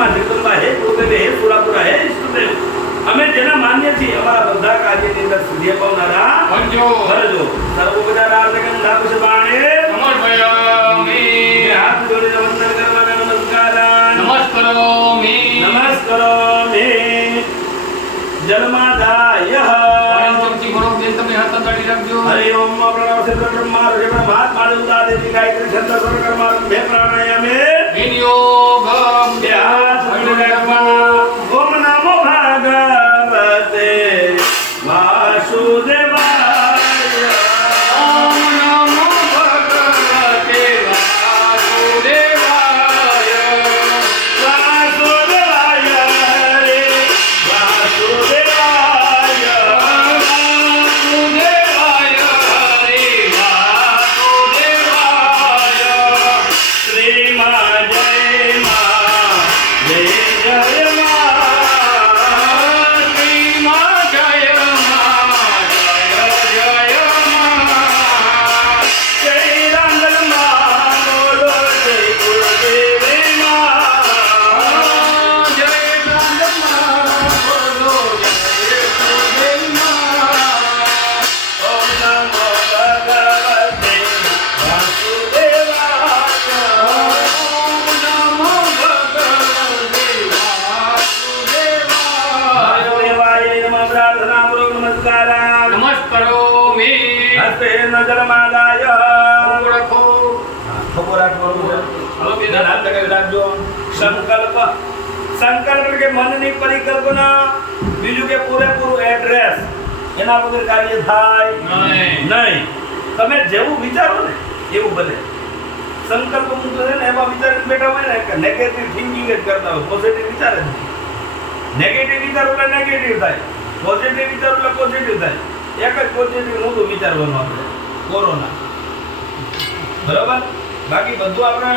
માં જગદંબા હે ગુરુદેવ હે સુરાપુરા હે ઇષ્ટદેવ અમે જેના માન્ય છીએ અમારા બધા કાર્યની અંદર સિદ્ધિ પાવનારા બનજો કરજો સર્વોપચાર ગંધા પુષ્પ બાણે સમર્પયામિ હાથ જોડીને વંદન કરવાના નમસ્કાર નમસ્કરોમિ નમસ્કરોમિ જન્માદાય પંચમથી ભરો બેન તમે હાથ તાળી રાખજો હરિ ઓમ પ્રણવ સિદ્ધ બ્રહ્મા ઋષિ મહાત્મા ઉદાદેવી ગાયત્રી છંદ સ્વરકર્મા બે પ્રાણાયામે વિનિયોગમ બે હાથ જોડીને રાખવાના ઓમ નમો ભગવતે વાસુદેવાય ઓમ નમો ભગવતે વાસુદેવાય વાસુદેવાય રે વાસુદેવાય વાસુદેવાય હરે વાસુદેવાય શ્રી મા જય મા શ્રી મા જય જય રાંગલ મા બોલો જય કુળદેવી મા જય રામા બોલો જય કુળદેવમાં ઓમ નમો ભગવતે વાસુદેવાય ઓમ નમો ભગવતે વાસુદેવાય વાસુદેવાય નમઃ પ્રાર્થના પૂર્વક નમસ્કાર નમસ્કરોમિ હસ્તે નજરમાદાય ઓળખો ખબર રાખવાનું છે હલો બેન. બેન હાથ લગાવી રાખજો સંકલ્પ સંકલ્પ એટલે કે મનની પરિકલ્પના બીજું કે પૂરેપૂરું એડ્રેસ એના વગર કાર્ય થાય નહીં તમે જેવું વિચારો ને એવું બને સંકલ્પ મૂકતો છે ને એમાં વિચારીને બેઠા હોય ને કે નેગેટિવ થિંકિંગ જ કરતા હોય પોઝિટિવ વિચાર જ નહીં નેગેટિવ વિચાર એટલે નેગેટિવ થાય પોઝિટિવ વિચાર એટલે પોઝિટિવ થાય એક જ પોઝિટિવ નહોતું વિચારવાનું આપણે કોરોના બરાબર બાકી બધું આપણે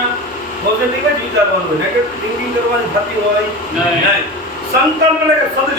પોઝિટિવ જ વિચારવાનું હોય નેગેટિવ થિંકિંગ કરવાની થતી હોય નહીં. નહીં સંકલ્પ એટલે કે સદ